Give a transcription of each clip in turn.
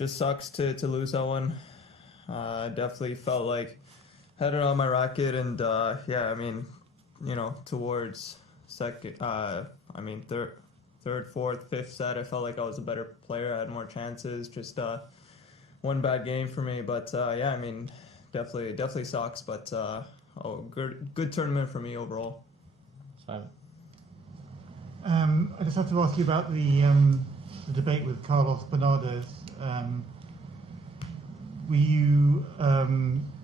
just sucks to lose that one. Definitely felt like had it on my racket, and yeah, I mean, towards second, third, fourth, fifth set, I felt like I was a better player. I had more chances. Just one bad game for me, but yeah, I mean, definitely sucks, but good tournament for me overall. Simon. I just have to ask you about the debate with Carlos Bernardes. Were you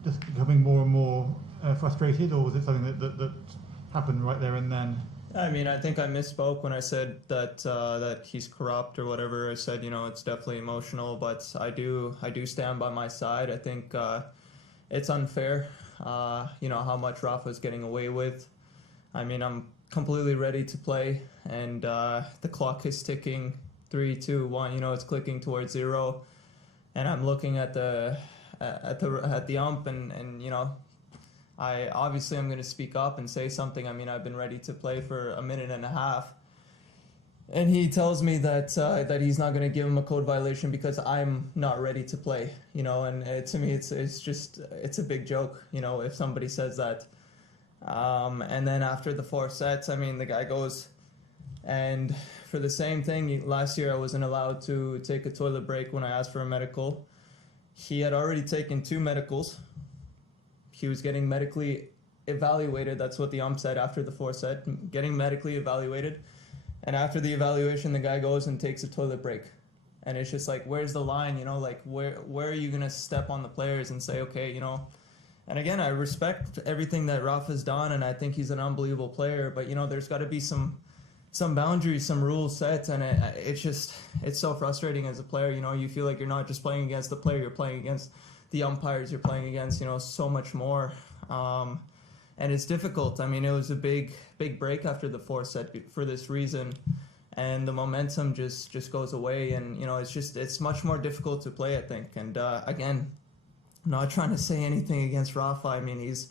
just becoming more and more frustrated, or was it something that happened right there and then? I mean, I think I misspoke when I said that that he's corrupt or whatever. I said, it's definitely emotional, but I do stand by my side. I think it's unfair, how much Rafa's getting away with. I mean, I'm completely ready to play, and the clock is ticking. 3, 2, 1. It's clicking towards 0, and I'm looking at the ump, and I obviously I'm going to speak up and say something. I mean, I've been ready to play for a minute and a half, and he tells me that that he's not going to give him a code violation because I'm not ready to play. And to me, it's a big joke. If somebody says that. And then after the 4 sets, I mean, the guy goes, and for the same thing, last year I wasn't allowed to take a toilet break when I asked for a medical. He had already taken 2 medicals. He was getting medically evaluated. That's what the ump said after the 4th set, getting medically evaluated. And after the evaluation, the guy goes and takes a toilet break. And it's just like, where's the line? Like where are you going to step on the players and say, okay, And again, I respect everything that Rafa's done, and I think he's an unbelievable player. But, there's got to be some boundaries, some rules set, and it's so frustrating as a player. You feel like you're not just playing against the player, you're playing against the umpires, you're playing against, so much more. And it's difficult. I mean, it was a big break after the 4th set for this reason, and the momentum just goes away, and, it's much more difficult to play, I think. And again, I'm not trying to say anything against Rafa. I mean, he's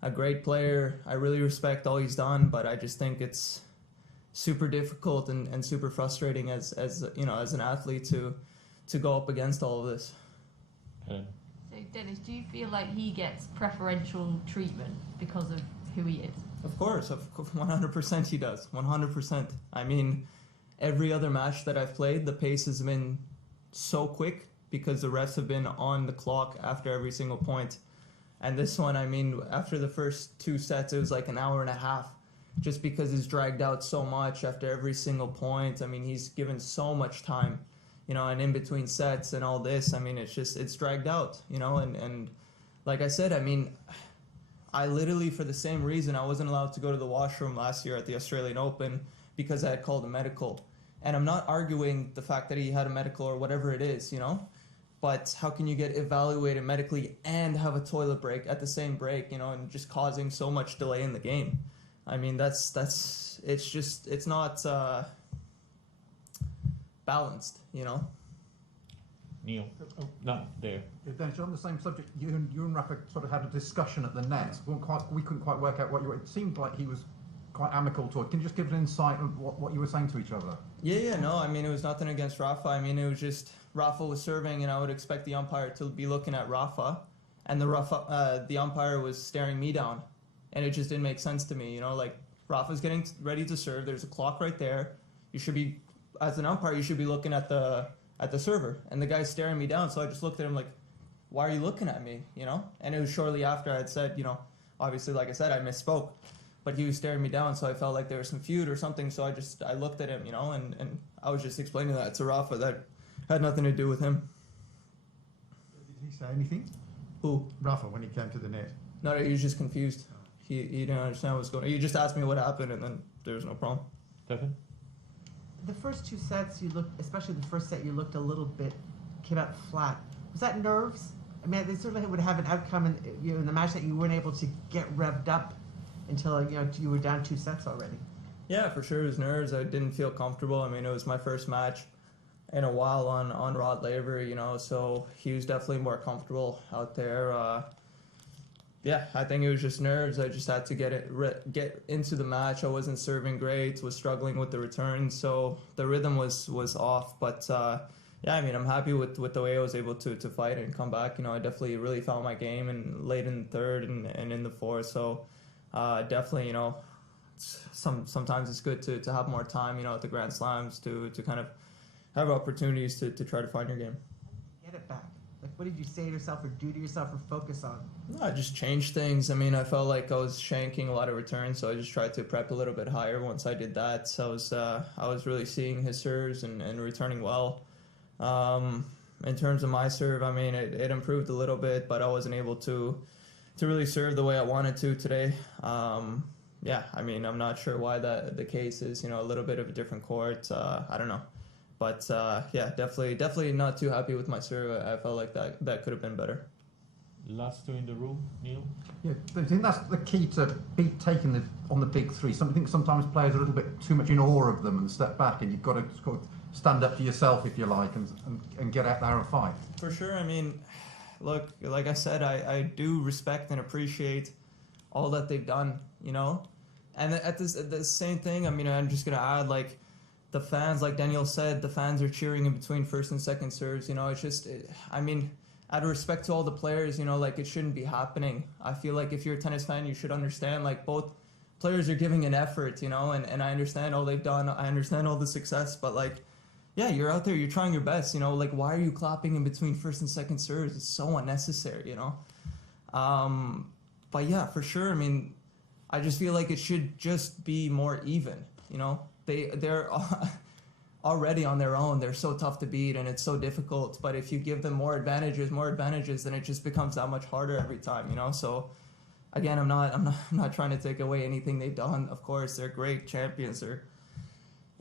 a great player. I really respect all he's done, but I just think it's super difficult and super frustrating as an athlete to go up against all of this. Okay. So Denis, do you feel like he gets preferential treatment because of who he is? Of course, 100% he does. 100%. I mean, every other match that I've played, the pace has been so quick because the refs have been on the clock after every single point. And this one, I mean, after the first 2 sets, it was like an hour and a half, just because it's dragged out so much after every single point. I mean, he's given so much time, and in between sets and all this, I mean, it's dragged out, and like I said, I mean, I literally, for the same reason, I wasn't allowed to go to the washroom last year at the Australian Open because I had called a medical. And I'm not arguing the fact that he had a medical or whatever it is, but how can you get evaluated medically and have a toilet break at the same break, and just causing so much delay in the game? I mean, it's not balanced, Neil. No, there. Yeah, Denis, on the same subject, you and Rafa sort of had a discussion at the net. We couldn't quite work out what you were. It seemed like he was quite amicable toward. Can you just give an insight of what you were saying to each other? Yeah, no, I mean, it was nothing against Rafa. I mean, it was just Rafa was serving, and I would expect the umpire to be looking at Rafa, and the umpire was staring me down, and it just didn't make sense to me. Like, Rafa's getting ready to serve. There's a clock right there. You should be, as an umpire, you should be looking at the server, and the guy's staring me down. So I just looked at him like, why are you looking at me? And it was shortly after I had said, obviously, like I said, I misspoke, but he was staring me down, so I felt like there was some feud or something. So I looked at him, and I was just explaining that to Rafa. That had nothing to do with him. Did he say anything? Who? Rafa, when he came to the net. No, he was just confused. He didn't understand what was going on. He just asked me what happened, and then there was no problem. Stefan? The first 2 sets, you looked, especially the first set, you looked a little bit, came out flat. Was that nerves? I mean, they certainly would have an outcome in the match that you weren't able to get revved up until you were down 2 sets already. Yeah, for sure, it was nerves. I didn't feel comfortable. I mean, it was my first match in a while on Rod Laver, so he was definitely more comfortable out there. Yeah, I think it was just nerves. I just had to get into the match. I wasn't serving great, was struggling with the return, so the rhythm was off. But yeah, I mean, I'm happy with the way I was able to fight and come back. I definitely really found my game and late in the third and in the fourth. So definitely, sometimes it's good to have more time, at the Grand Slams to kind of have opportunities to try to find your game. Get it back. Like, what did you say to yourself or do to yourself or focus on? No, I just changed things. I mean, I felt like I was shanking a lot of returns, so I just tried to prep a little bit higher. Once I did that, so I was really seeing his serves and returning well. In terms of my serve, I mean, it improved a little bit, but I wasn't able to really serve the way I wanted to today. Yeah, I mean, I'm not sure why the case is, a little bit of a different court. I don't know. But yeah, definitely not too happy with my serve. I felt like that could have been better. Last two in the room, Neil. Yeah, I think that's the key to be taking on the big three. I think sometimes players are a little bit too much in awe of them and step back, and you've got to sort of stand up for yourself, if you like, and get out there and fight. For sure. I mean, look, like I said, I do respect and appreciate all that they've done, And at the same thing, I mean, I'm just going to add, like, the fans, like Daniel said, the fans are cheering in between first and second serves, It's just, I mean, out of respect to all the players, like, it shouldn't be happening. I feel like if you're a tennis fan, you should understand, like, both players are giving an effort, and I understand all they've done. I understand all the success, but, like, yeah, you're out there, you're trying your best, like, why are you clapping in between first and second serves? It's so unnecessary, But yeah, for sure, I mean, I just feel like it should just be more even, They're already on their own. They're so tough to beat, and it's so difficult. But if you give them more advantages, then it just becomes that much harder every time, So again, I'm not trying to take away anything they've done. Of course, they're great champions. They're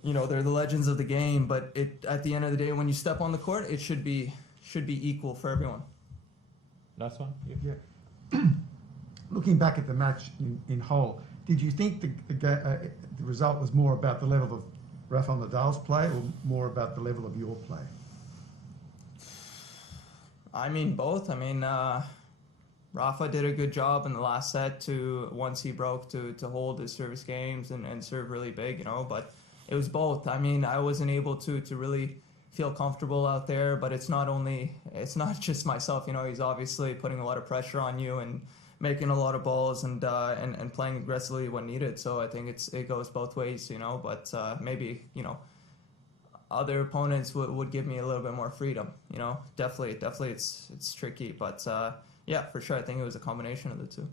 the legends of the game. But at the end of the day, when you step on the court, it should be equal for everyone. Last one. Yeah. Looking back at the match in whole, did you think the result was more about the level of Rafael Nadal's play or more about the level of your play? I mean, both. I mean, Rafa did a good job in the last set once he broke to hold his service games and serve really big, But it was both. I mean, I wasn't able to really feel comfortable out there, but it's not just myself, He's obviously putting a lot of pressure on you and making a lot of balls and playing aggressively when needed. So I think it goes both ways, But maybe other opponents would give me a little bit more freedom, Definitely it's tricky, but yeah, for sure I think it was a combination of the two.